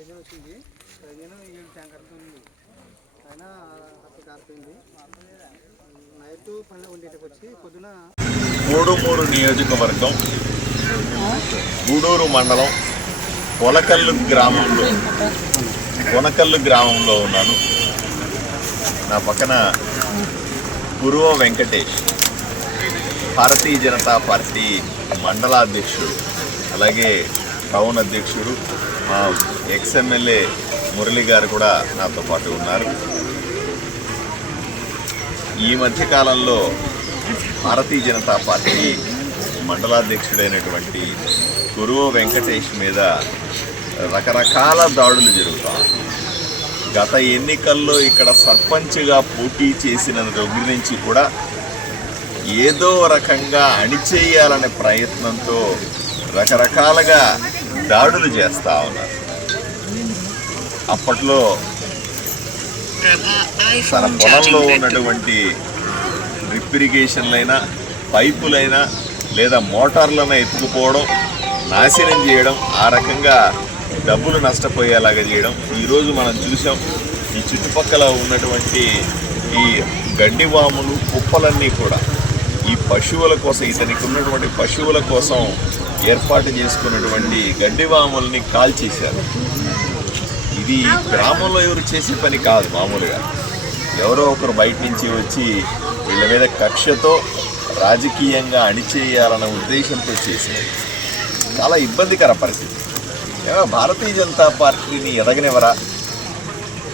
Engine వచ్చింది. Engine 7 ట్యాంకర్లు ఉంది. ఆయన అక్కడ కారిపోయింది. నైట్ 12 వచ్చి పొద్దున మూడు నియోజకవర్గం గూడూరు మండలం కొనకల్లు గ్రామంలో ఉన్నాను. నా పక్కన గురువ వెంకటేష్, భారతీయ జనతా పార్టీ మండలాధ్యక్షుడు, అలాగే టౌన్ అధ్యక్షుడు, మా ఎక్స్ఎమ్మెల్యే మురళి గారు కూడా నాతో పాటు ఉన్నారు. ఈ మధ్యకాలంలో భారతీయ జనతా పార్టీ మండలాధ్యక్షుడైనటువంటి గురువ వెంకటేష్ మీద రకరకాల దాడులు జరుగుతాయి. గత ఎన్నికల్లో ఇక్కడ సర్పంచ్గా పోటీ చేసిన దగ్గర నుంచి కూడా ఏదో రకంగా అణిచేయాలనే ప్రయత్నంతో రకరకాలుగా దాడులు చేస్తూ ఉన్నారు. అప్పట్లో తన పొలంలో ఉన్నటువంటి డ్రిప్ ఇరిగేషన్లైనా, పైపులైనా లేదా మోటార్లను ఎత్తుకుపోవడం, నాశనం చేయడం, ఆ రకంగా డబ్బులు నష్టపోయేలాగా చేయడం ఈరోజు మనం చూసాం. ఈ చుట్టుపక్కల ఉన్నటువంటి ఈ గడ్డివాములు, కుప్పలన్నీ కూడా ఈ పశువుల కోసం, ఇతనికి ఉన్నటువంటి పశువుల కోసం ఏర్పాటు చేసుకున్నటువంటి గడ్డివాముల్ని కాల్చేశారు. ఇది గ్రామంలో ఎవరు చేసే పని కాదు. మామూలుగా ఎవరో ఒకరు బయట నుంచి వచ్చి వీళ్ళ మీద కక్షతో రాజకీయంగా అణిచేయాలన్న ఉద్దేశంతో చేసేది. చాలా ఇబ్బందికర పరిస్థితి. భారతీయ జనతా పార్టీని ఎదగనివరా?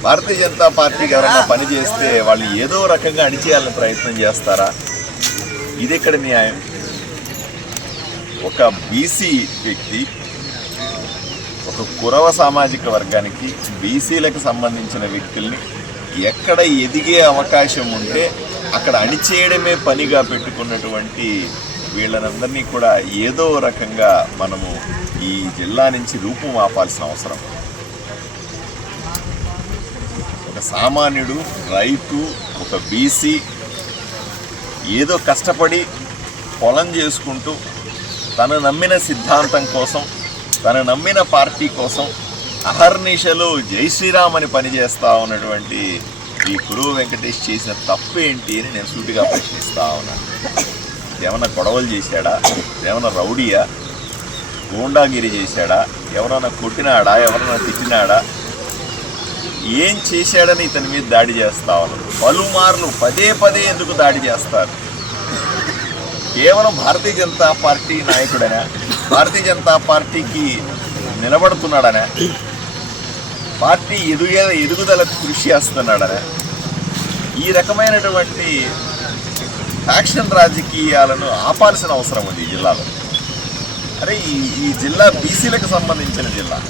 భారతీయ జనతా పార్టీకి ఎవరైనా పని చేస్తే వాళ్ళు ఏదో రకంగా అణిచేయాలని ప్రయత్నం చేస్తారా? ఇది ఎక్కడ న్యాయం? ఒక బీసీ వ్యక్తి, ఒక కురవ సామాజిక వర్గానికి, బీసీలకు సంబంధించిన వ్యక్తుల్ని ఎక్కడ ఎదిగే అవకాశం ఉంటే అక్కడ అణిచేయడమే పనిగా పెట్టుకున్నటువంటి వీళ్ళనందరినీ కూడా ఏదో రకంగా మనము ఈ జిల్లా నుంచి రూపుమాపాల్సిన అవసరం. ఒక సామాన్యుడు, రైతు, ఒక బీసీ ఏదో కష్టపడి పొలం చేసుకుంటూ తను నమ్మిన సిద్ధాంతం కోసం, తను నమ్మిన పార్టీ కోసం అహర్నిశలు జై శ్రీరామ్ అని పనిచేస్తూ ఉన్నటువంటి ఈ గురువ వెంకటేష్ చేసిన తప్పు ఏంటి అని నేను సూటిగా ప్రశ్నిస్తూ ఉన్నాను. ఏమన్నా గొడవలు చేశాడా? ఏమన్నా రౌడీయా? గూండాగిరి చేశాడా? ఎవరైనా కొట్టినాడా? ఎవరైనా తిట్టినాడా? ఏం చేశాడని ఇతని మీద దాడి చేస్తా ఉన్నారు. పలుమార్లు పదే ఎందుకు దాడి చేస్తారు? కేవలం భారతీయ జనతా పార్టీ నాయకుడనా? భారతీయ జనతా పార్టీకి నిలబడుతున్నాడనా? పార్టీ ఎదుగుదలకు కృషి చేస్తున్నాడనా? ఈ రకమైనటువంటి ఫ్యాక్షన్ రాజకీయాలను ఆపాల్సిన అవసరం ఉంది ఈ జిల్లాలో. అరే ఈ జిల్లా బీసీలకు సంబంధించిన జిల్లా.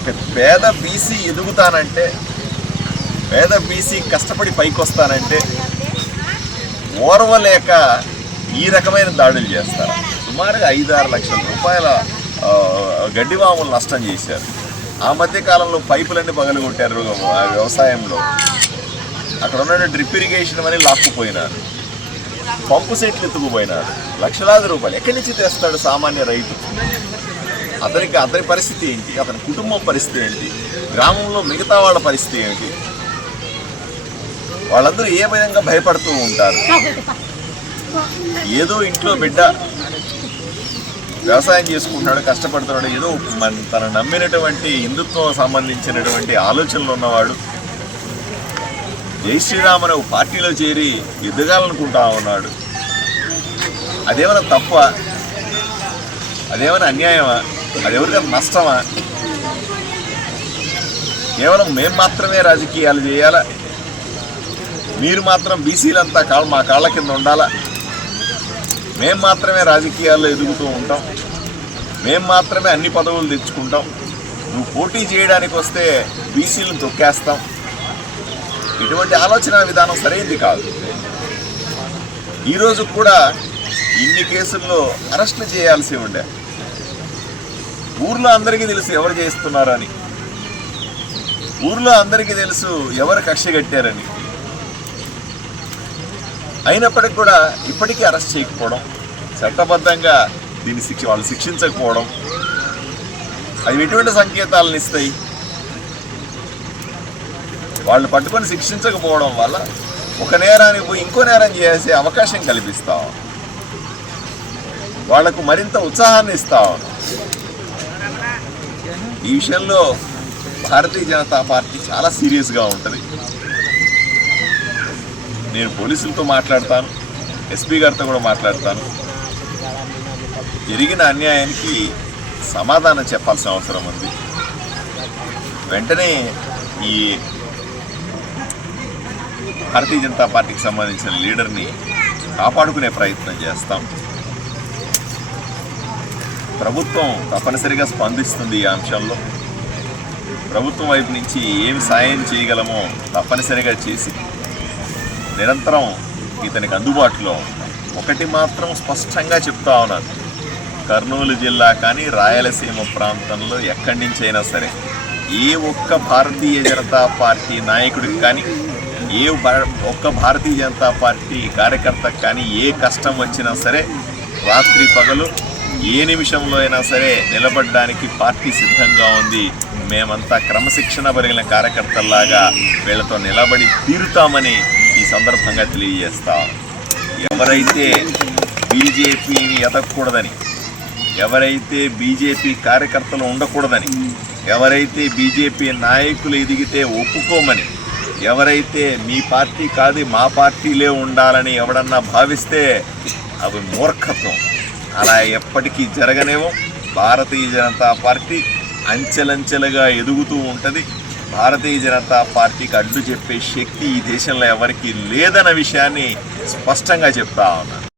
ఒక పేద బీసీ ఎదుగుతానంటే, పేద బీసీ కష్టపడి పైకి వస్తానంటే ఓర్వలేక ఈ రకమైన దాడులు చేస్తారు. సుమారుగా 5-6 లక్షల రూపాయల గడ్డివాములు నష్టం చేశారు. ఆ మధ్యకాలంలో పైపులన్నీ పగలగొట్టారు వ్యవసాయంలో. అక్కడ ఉన్న డ్రిప్ ఇరిగేషన్ అని లాక్కుపోయినారు, పంపు సెట్లు ఎత్తుకుపోయినారు. లక్షలాది రూపాయలు ఎక్కడి నుంచి తెస్తాడు సామాన్య రైతు? అతని పరిస్థితి ఏంటి? అతని కుటుంబం పరిస్థితి ఏంటి? గ్రామంలో మిగతా వాళ్ళ పరిస్థితి ఏంటి? వాళ్ళందరూ ఏ విధంగా భయపడుతూ ఉంటారు? ఏదో ఇంట్లో బిడ్డ వ్యవసాయం చేసుకుంటున్నాడు, కష్టపడుతున్నాడు, ఏదో తను నమ్మినటువంటి హిందుత్వం సంబంధించినటువంటి ఆలోచనలు ఉన్నవాడు జై శ్రీరామ్ అనే పార్టీలో చేరి ఎదగాలనుకుంటా ఉన్నాడు. అదేమైనా తప్ప? అదేమైనా అన్యాయమా? అదెవరికైనా నష్టమా? కేవలం మేము మాత్రమే రాజకీయాలు చేయాలా? మీరు మాత్రం బీసీలంతా మా కాళ్ళ కింద ఉండాలా? మేము మాత్రమే రాజకీయాల్లో ఎదుగుతూ ఉంటాం, మేము మాత్రమే అన్ని పదవులు తెచ్చుకుంటాం, నువ్వు పోటీ చేయడానికి వస్తే బీసీలను తొక్కేస్తాం. ఇటువంటి ఆలోచన విధానం సరైనది కాదు. ఈరోజు కూడా ఇన్ని కేసుల్లో అరెస్టులు చేయాల్సి ఉండే. ఊర్లో అందరికీ తెలుసు ఎవరు చేస్తున్నారని, ఊర్లో అందరికీ తెలుసు ఎవరు కక్ష కట్టారని. అయినప్పటికీ కూడా ఇప్పటికీ అరెస్ట్ చేయకపోవడం, చట్టబద్ధంగా వాళ్ళు శిక్షించకపోవడం, అవి ఎటువంటి సంకేతాలను ఇస్తాయి? వాళ్ళు పట్టుకొని శిక్షించకపోవడం వల్ల ఒక నేరానికి పోయి ఇంకో నేరం చేసే అవకాశం కల్పిస్తాం, వాళ్లకు మరింత ఉత్సాహాన్ని ఇస్తాం. ఈ విషయంలో భారతీయ జనతా పార్టీ చాలా సీరియస్గా ఉంటుంది. నేను పోలీసులతో మాట్లాడతాను, ఎస్పీ గారితో కూడా మాట్లాడతాను. జరిగిన అన్యాయానికి సమాధానం చెప్పాల్సిన అవసరం ఉంది. వెంటనే ఈ భారతీయ జనతా పార్టీకి సంబంధించిన లీడర్ని కాపాడుకునే ప్రయత్నం చేస్తాం. ప్రభుత్వం తప్పనిసరిగా స్పందిస్తుంది ఈ అంశంలో. ప్రభుత్వం వైపు నుంచి ఏమి సాయం చేయగలమో తప్పనిసరిగా చేసి నిరంతరం ఇతనికి అందుబాటులో. ఒకటి మాత్రం స్పష్టంగా చెప్తా ఉన్నాను, కర్నూలు జిల్లా కానీ రాయలసీమ ప్రాంతంలో ఎక్కడి నుంచైనా సరే ఏ ఒక్క భారతీయ జనతా పార్టీ నాయకుడికి కానీ ఏ ఒక్క భారతీయ జనతా పార్టీ కార్యకర్తకు కానీ ఏ కష్టం వచ్చినా సరే రాత్రి పగలు ఏ నిమిషంలో అయినా సరే నిలబడడానికి పార్టీ సిద్ధంగా ఉంది. మేమంతా క్రమశిక్షణ కలిగిన కార్యకర్తల్లాగా వీళ్ళతో నిలబడి తీరుతామని ఈ సందర్భంగా తెలియజేస్తాం. ఎవరైతే బీజేపీని ఎదగకూడదని, ఎవరైతే బీజేపీ కార్యకర్తలు ఉండకూడదని, ఎవరైతే బీజేపీ నాయకులు ఎదిగితే ఒప్పుకోమని, ఎవరైతే మీ పార్టీ కాదు మా పార్టీలే ఉండాలని ఎవడన్నా భావిస్తే అవి మూర్ఖత్వం. అలా ఎప్పటికీ జరగనేమో. భారతీయ జనతా పార్టీ అంచెలంచెలుగా ఎదుగుతూ ఉంటుంది. భారతీయ జనతా పార్టీకి అడ్డు చెప్పే శక్తి ఈ దేశంలో ఎవరికీ లేదన్న విషయాన్ని స్పష్టంగా చెప్తా ఉన్నాను.